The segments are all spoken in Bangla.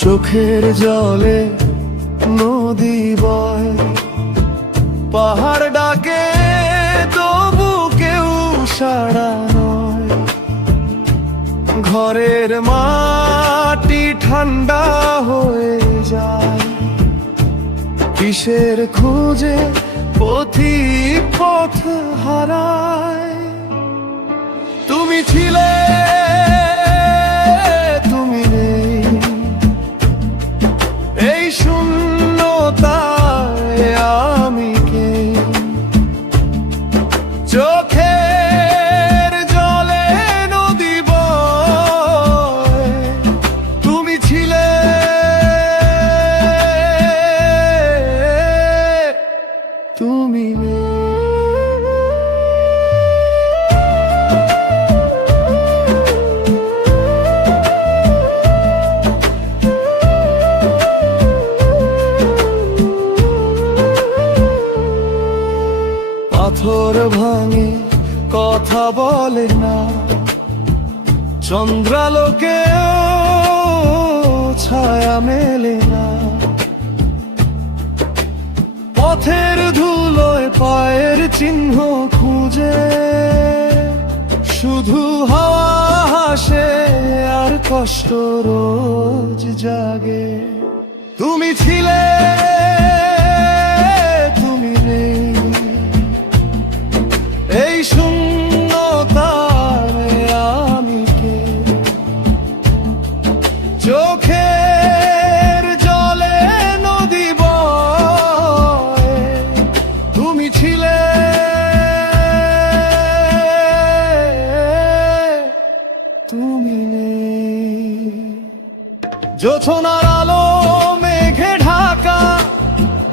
চোখের জলে নদী বয়, পাহাড় ডাকে তবু কেউ সাড়া নয়। ঘরের মাটি ঠান্ডা হয়ে যায়, কিসের খোঁজে পথিক পথ হারায়। তুমি ছিলে, তুমি নেই, এই শূন্যতায় আমি কে। চোখের জলে নদী বয়, তুমি ছিলে, তুমি নেই। পাথর ভাঙে কথা বলে না, চন্দ্রালোকে ছায়া মেলে না। পথের ধুলোয় পায়ের চিহ্ন খুঁজে শুধু হাওয়া হাসে আর কষ্ট রোজ জাগে। তুমি ছিলে, তুমি নেই, এই শূন্যতায় আমি কে। চোখের জলে নদী বয়, তুমি ছিলে, তুমি নেই। জোছনার আলো মেঘে ঢাকা,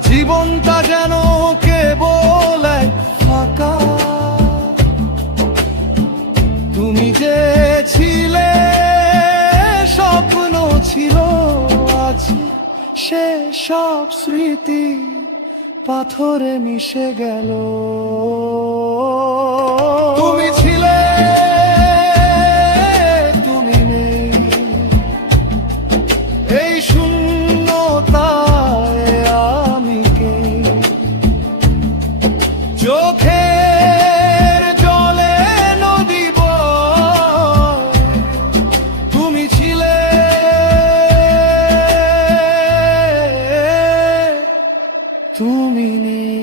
জীবনটা যেন কেবল এক ফাঁকা। তুমি যে ছিলে, স্বপ্ন ছিল আজ সে সব স্মৃতি পাথরে মিশে গেল। তুমি ছিলে, তুমি নেই, এই শূন্যতায় আমি কে। চোখের জলে নদী বয়, তুমি ছিলে, তুমি নেই।